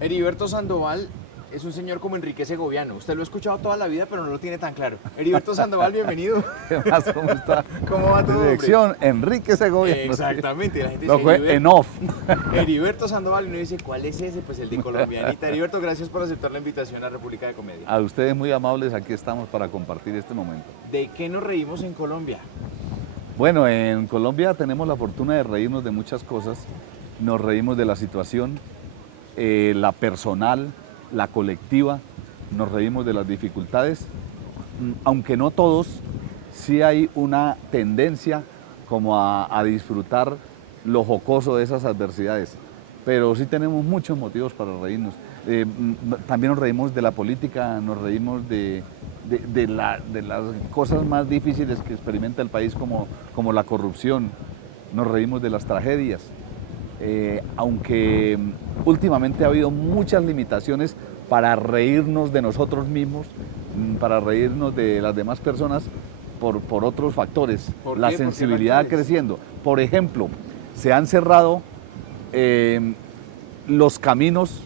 Heriberto Sandoval es un señor como Enrique Segoviano. Usted lo ha escuchado toda la vida, pero no lo tiene tan claro. Heriberto Sandoval, bienvenido. ¿Qué más? ¿Cómo está? ¿Cómo va todo, Dirección, Enrique Segovia. Exactamente. La gente Lo dice, fue en off. Heriberto Sandoval, y uno dice, ¿cuál es ese? Pues el de Colombianita. Heriberto, gracias por aceptar la invitación a República de Comedia. A ustedes muy amables, aquí estamos para compartir este momento. ¿De qué nos reímos en Colombia? Bueno, en Colombia tenemos la fortuna de reírnos de muchas cosas. Nos reímos de la situación, la personal, la colectiva, nos reímos de las dificultades, aunque no todos, sí hay una tendencia como a disfrutar lo jocoso de esas adversidades, pero sí tenemos muchos motivos para reírnos. También nos reímos de la política, nos reímos de las cosas más difíciles que experimenta el país como la corrupción, nos reímos de las tragedias. Aunque últimamente ha habido muchas limitaciones para reírnos de nosotros mismos, para reírnos de las demás personas por otros factores. ¿Por La qué? ¿Por qué sensibilidad factores? creciendo. Por ejemplo, se han cerrado los caminos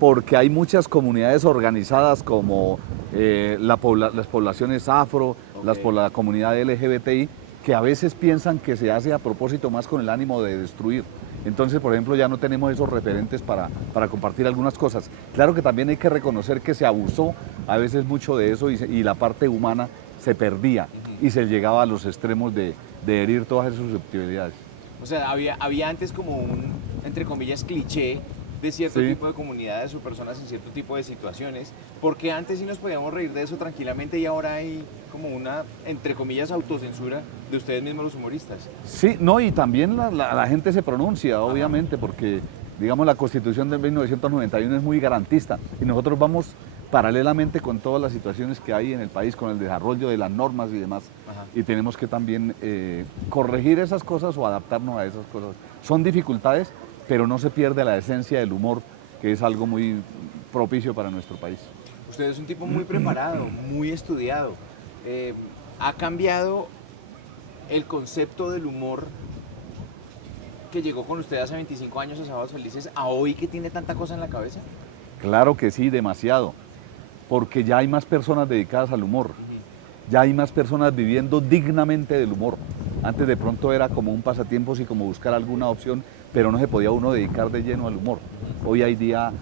porque hay muchas comunidades organizadas como las poblaciones afro, la comunidad LGBTI, que a veces piensan que se hace a propósito más con el ánimo de destruir. Entonces, por ejemplo, ya no tenemos esos referentes para compartir algunas cosas. Claro que también hay que reconocer que se abusó a veces mucho de eso y la parte humana se perdía y se llegaba a los extremos de herir todas esas susceptibilidades. O sea, había antes como un, entre comillas, cliché de cierto Sí. tipo de comunidades o personas en cierto tipo de situaciones, porque antes sí nos podíamos reír de eso tranquilamente y ahora hay como una, entre comillas, autocensura de ustedes mismos los humoristas. Sí, no, y también la gente se pronuncia, obviamente, porque, digamos, la Constitución de 1991 es muy garantista y nosotros vamos paralelamente con todas las situaciones que hay en el país, con el desarrollo de las normas y demás, Ajá. y tenemos que también corregir esas cosas o adaptarnos a esas cosas. Son dificultades, pero no se pierde la esencia del humor, que es algo muy propicio para nuestro país. Usted es un tipo muy preparado, muy estudiado. ¿Ha cambiado el concepto del humor que llegó con usted hace 25 años a Sábados Felices a hoy que tiene tanta cosa en la cabeza? Claro que sí, demasiado, porque ya hay más personas dedicadas al humor, ya hay más personas viviendo dignamente del humor. Antes de pronto era como un pasatiempo y como buscar alguna opción, pero no se podía uno dedicar de lleno al humor. Hoy día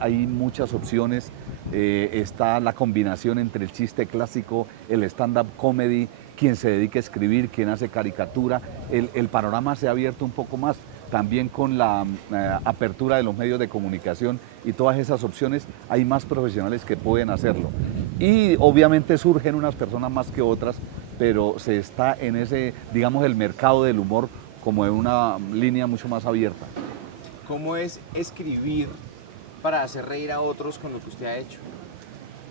hay muchas opciones, está la combinación entre el chiste clásico, el stand-up comedy, quien se dedica a escribir, quien hace caricatura. El panorama se ha abierto un poco más, también con la apertura de los medios de comunicación y todas esas opciones, hay más profesionales que pueden hacerlo. Y obviamente surgen unas personas más que otras, pero se está en ese, digamos, el mercado del humor como en una línea mucho más abierta. ¿Cómo es escribir para hacer reír a otros con lo que usted ha hecho?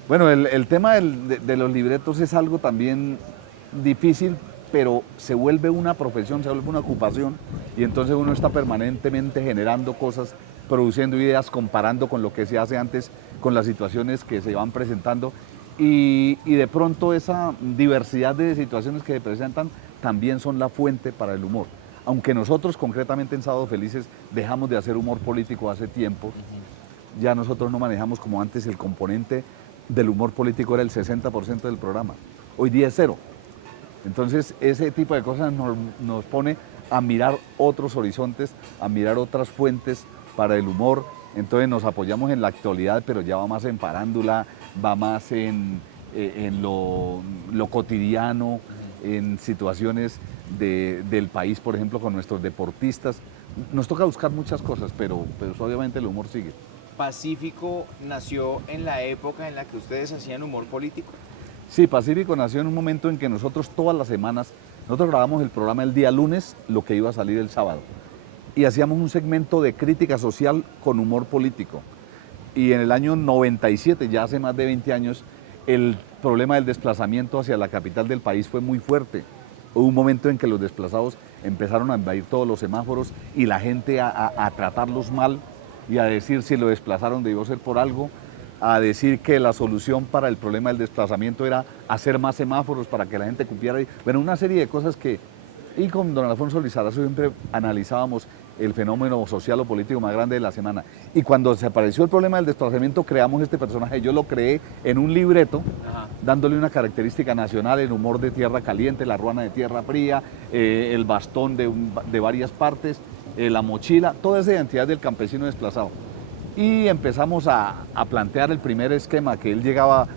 Bueno, el tema de los libretos es algo también difícil, pero se vuelve una profesión, se vuelve una ocupación y entonces uno está permanentemente generando cosas, produciendo ideas, comparando con lo que se hace antes, con las situaciones que se van presentando y de pronto esa diversidad de situaciones que se presentan también son la fuente para el humor. Aunque nosotros concretamente en Sábados Felices dejamos de hacer humor político hace tiempo, ya nosotros no manejamos como antes el componente del humor político era el 60% del programa, hoy día es cero. Entonces ese tipo de cosas nos pone a mirar otros horizontes, a mirar otras fuentes para el humor. Entonces nos apoyamos en la actualidad, pero ya va más en farándula, va más en lo cotidiano, en situaciones del país, por ejemplo, con nuestros deportistas. Nos toca buscar muchas cosas, pero obviamente el humor sigue. ¿Pacífico nació en la época en la que ustedes hacían humor político? Sí, Pacífico nació en un momento en que nosotros todas las semanas, nosotros grabamos el programa el día lunes, lo que iba a salir el sábado, y hacíamos un segmento de crítica social con humor político. Y en el año 97, ya hace más de 20 años, el problema del desplazamiento hacia la capital del país fue muy fuerte. Hubo un momento en que los desplazados empezaron a invadir todos los semáforos y la gente a tratarlos mal y a decir si lo desplazaron debió ser por algo, a decir que la solución para el problema del desplazamiento era hacer más semáforos para que la gente cumpliera. Bueno, una serie de cosas que, y con don Alfonso Lizarazo siempre analizábamos el fenómeno social o político más grande de la semana. Y cuando se apareció el problema del desplazamiento, creamos este personaje. Yo lo creé en un libreto, dándole una característica nacional, el humor de tierra caliente, la ruana de tierra fría, el bastón de varias partes, la mochila, toda esa identidad del campesino desplazado. Y empezamos a plantear el primer esquema, que él llegaba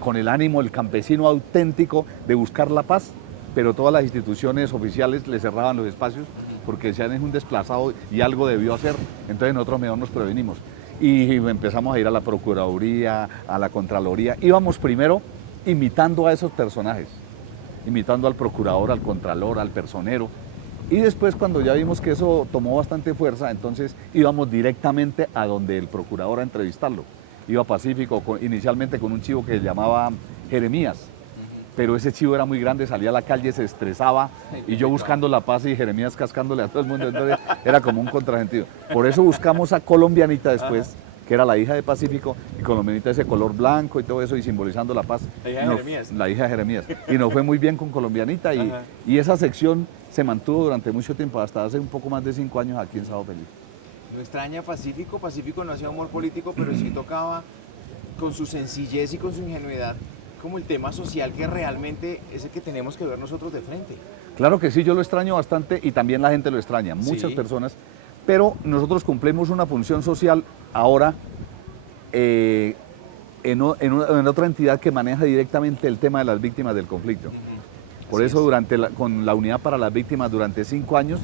con el ánimo, el campesino auténtico de buscar la paz, pero todas las instituciones oficiales le cerraban los espacios porque decían es un desplazado y algo debió hacer, entonces nosotros mejor nos prevenimos. Y empezamos a ir a la Procuraduría, a la Contraloría. Íbamos primero imitando a esos personajes, imitando al procurador, al contralor, al personero. Y después, cuando ya vimos que eso tomó bastante fuerza, entonces íbamos directamente a donde el procurador a entrevistarlo. Iba Pacífico, inicialmente con un chivo que se llamaba Jeremías, pero ese chivo era muy grande, salía a la calle, se estresaba, y yo buscando la paz y Jeremías cascándole a todo el mundo, entonces era como un contrasentido. Por eso buscamos a Colombianita después, que era la hija de Pacífico, y Colombianita ese color blanco y todo eso, y simbolizando la paz. La hija de Jeremías. La hija de Jeremías. Y nos fue muy bien con Colombianita, y esa sección se mantuvo durante mucho tiempo, hasta hace un poco más de 5 años aquí en Sábado Feliz. ¿No extraña Pacífico? Pacífico no hacía humor político, pero sí tocaba con su sencillez y con su ingenuidad como el tema social que realmente es el que tenemos que ver nosotros de frente. Claro que sí, yo lo extraño bastante y también la gente lo extraña, muchas personas, pero nosotros cumplimos una función social ahora en otra entidad que maneja directamente el tema de las víctimas del conflicto. Por eso con la Unidad para las Víctimas durante 5 años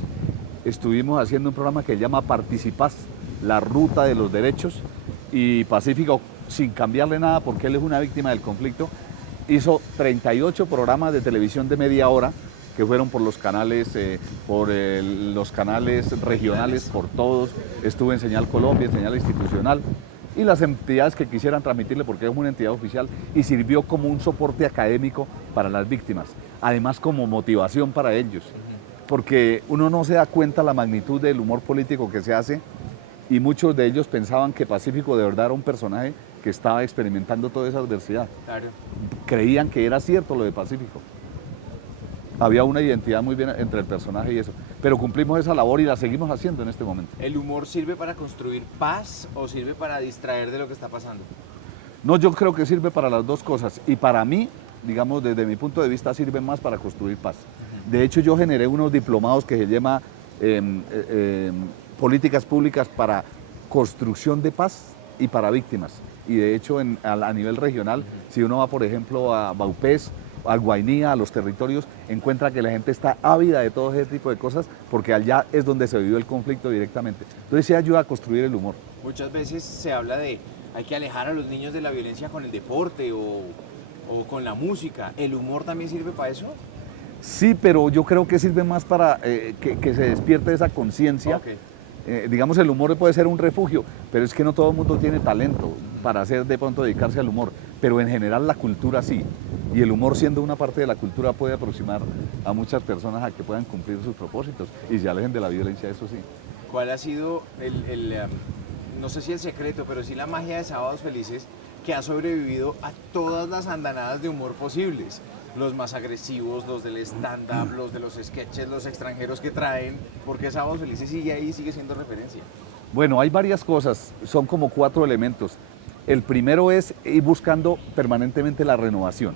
estuvimos haciendo un programa que se llama Participás, la ruta de los derechos, y Pacífico, sin cambiarle nada porque él es una víctima del conflicto, hizo 38 programas de televisión de media hora que fueron por los canales, los canales regionales, por todos. Estuve en Señal Colombia, en Señal Institucional, y las entidades que quisieran transmitirle porque es una entidad oficial, y sirvió como un soporte académico para las víctimas, además como motivación para ellos, porque uno no se da cuenta la magnitud del humor político que se hace, y muchos de ellos pensaban que Pacífico de verdad era un personaje que estaba experimentando toda esa adversidad. Claro. Creían que era cierto lo de Pacífico. Había una identidad muy bien entre el personaje y eso. Pero cumplimos esa labor y la seguimos haciendo en este momento. ¿El humor sirve para construir paz o sirve para distraer de lo que está pasando? No, yo creo que sirve para las dos cosas. Y para mí, digamos, desde mi punto de vista, sirve más para construir paz. De hecho, yo generé unos diplomados que se llama Políticas Públicas para Construcción de Paz y para Víctimas. Y de hecho, a nivel regional, si uno va, por ejemplo, a Vaupés, al Guainía, a los territorios, encuentra que la gente está ávida de todo ese tipo de cosas porque allá es donde se vivió el conflicto directamente. Entonces sí ayuda a construir el humor. Muchas veces se habla de hay que alejar a los niños de la violencia con el deporte o con la música. ¿El humor también sirve para eso? Sí, pero yo creo que sirve más para que se despierte esa conciencia. Okay. Digamos, el humor puede ser un refugio, pero es que no todo el mundo tiene talento para hacer de pronto dedicarse al humor, pero en general la cultura sí, y el humor siendo una parte de la cultura puede aproximar a muchas personas a que puedan cumplir sus propósitos y se alejen de la violencia, eso sí. ¿Cuál ha sido no sé si el secreto, pero sí la magia de Sábados Felices que ha sobrevivido a todas las andanadas de humor posibles? Los más agresivos, los del stand-up, los de los sketches, los extranjeros que traen, porque Sábados Felices sigue ahí y sigue siendo referencia. Bueno, hay varias cosas, son como 4 elementos. El primero es ir buscando permanentemente la renovación.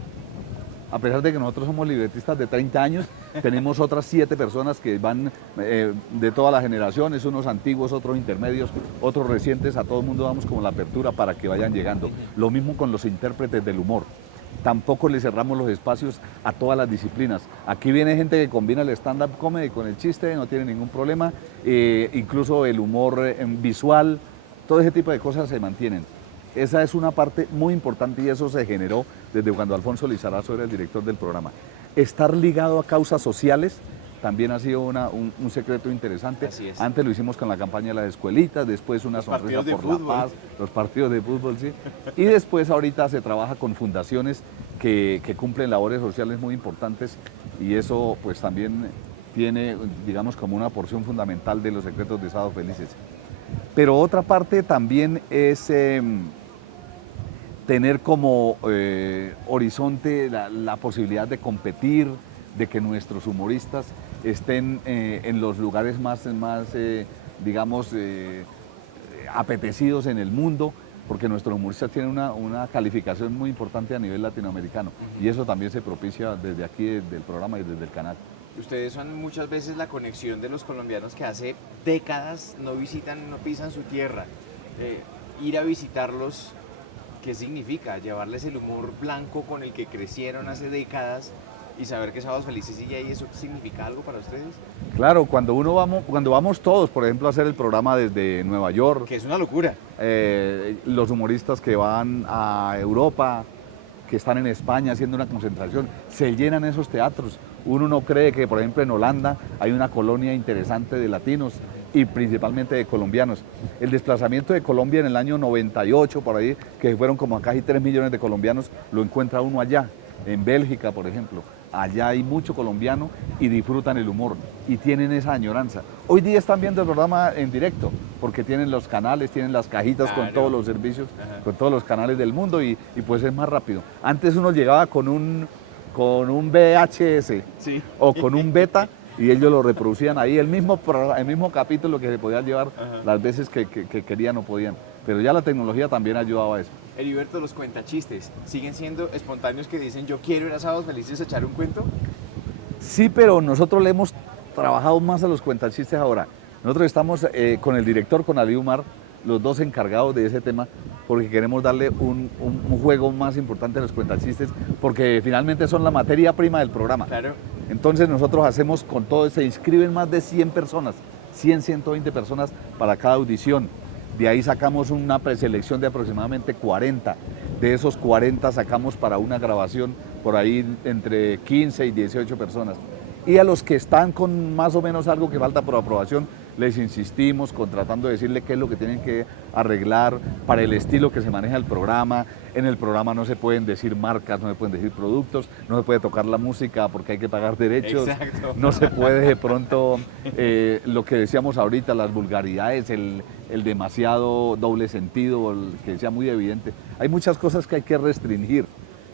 A pesar de que nosotros somos libretistas de 30 años, tenemos otras 7 personas que van de todas las generaciones, unos antiguos, otros intermedios, otros recientes, a todo el mundo damos como la apertura para que vayan llegando. Lo mismo con los intérpretes del humor. Tampoco le cerramos los espacios a todas las disciplinas. Aquí viene gente que combina el stand-up comedy con el chiste, no tiene ningún problema, incluso el humor visual, todo ese tipo de cosas se mantienen. Esa es una parte muy importante y eso se generó desde cuando Alfonso Lizarazo era el director del programa. Estar ligado a causas sociales también ha sido un secreto interesante. Así es. Antes lo hicimos con la campaña de las escuelitas, después una sonrisa por la paz, los partidos de fútbol, sí. Y después ahorita se trabaja con fundaciones que cumplen labores sociales muy importantes y eso pues también tiene, digamos, como una porción fundamental de los secretos de Sábados Felices. Pero otra parte también es tener como horizonte la posibilidad de competir, de que nuestros humoristas estén en los lugares digamos, apetecidos en el mundo, porque nuestros humoristas tienen una calificación muy importante a nivel latinoamericano y eso también se propicia desde aquí, desde el programa y desde el canal. Ustedes son muchas veces la conexión de los colombianos que hace décadas no visitan, no pisan su tierra. Ir a visitarlos, ¿qué significa? Llevarles el humor blanco con el que crecieron hace décadas y saber que Sábados Felices sigue ahí, ¿eso significa algo para ustedes? Claro, cuando vamos todos, por ejemplo, a hacer el programa desde Nueva York, Que es una locura. los humoristas que van a Europa, que están en España haciendo una concentración, se llenan esos teatros. Uno no cree que, por ejemplo, en Holanda hay una colonia interesante de latinos y principalmente de colombianos. El desplazamiento de Colombia en el año 98, por ahí, que fueron como casi 3 millones de colombianos, lo encuentra uno allá, en Bélgica, por ejemplo. Allá hay mucho colombiano y disfrutan el humor y tienen esa añoranza. Hoy día están viendo el programa en directo porque tienen los canales, tienen las cajitas con todos los servicios, con todos los canales del mundo y pues es más rápido. Antes uno llegaba con un VHS o con un beta y ellos lo reproducían ahí, el mismo capítulo que se podía llevar las veces que querían o podían. Pero ya la tecnología también ayudaba a eso. Heriberto, los cuentachistes, ¿siguen siendo espontáneos que dicen yo quiero ir a Sábados Felices a echar un cuento? Sí, pero nosotros le hemos trabajado más a los cuentachistes ahora. Nosotros estamos con el director, con Ali Umar, los dos encargados de ese tema, porque queremos darle un juego más importante a los cuentachistes, porque finalmente son la materia prima del programa. Claro. Entonces nosotros hacemos con todo, se inscriben más de 100 personas, 120 personas para cada audición. De ahí sacamos una preselección de aproximadamente 40. De esos 40 sacamos para una grabación por ahí entre 15 y 18 personas. Y a los que están con más o menos algo que falta por aprobación, les insistimos tratando de decirle qué es lo que tienen que arreglar para el estilo que se maneja el programa. En el programa no se pueden decir marcas, no se pueden decir productos, no se puede tocar la música porque hay que pagar derechos. Exacto. No se puede de pronto, lo que decíamos ahorita, las vulgaridades, el demasiado doble sentido, el que sea muy evidente. Hay muchas cosas que hay que restringir,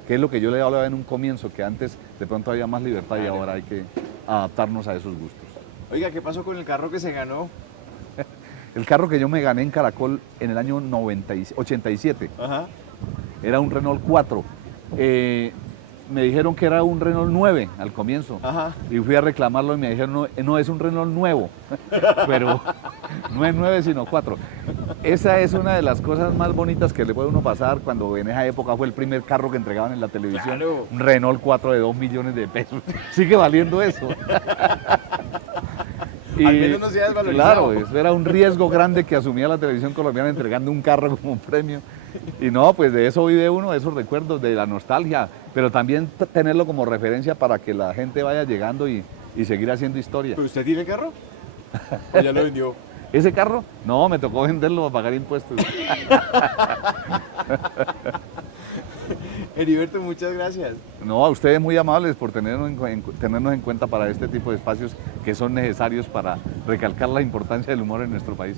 que es lo que yo le hablaba en un comienzo, que antes de pronto había más libertad y ahora hay que adaptarnos a esos gustos. Oiga, ¿qué pasó con el carro que se ganó? El carro que yo me gané en Caracol en el año 87, era un Renault 4. Me dijeron que era un Renault 9 al comienzo. Y fui a reclamarlo y me dijeron, no es un Renault nuevo, pero no es 9 sino 4. Esa es una de las cosas más bonitas que le puede uno pasar cuando en esa época fue el primer carro que entregaban en la televisión. Claro. Un Renault 4 de 2 millones de pesos. Sigue valiendo eso. Y, al menos no se ha desvalorizado. Claro, eso era un riesgo grande que asumía la televisión colombiana entregando un carro como un premio. Y no, pues de eso vive uno, de esos recuerdos, de la nostalgia, pero también tenerlo como referencia para que la gente vaya llegando y seguir haciendo historia. ¿Pero usted tiene carro? ¿O ya lo vendió? ¿Ese carro? No, me tocó venderlo para pagar impuestos. Heriberto, muchas gracias. No, a ustedes muy amables por tenernos en cuenta para este tipo de espacios que son necesarios para recalcar la importancia del humor en nuestro país.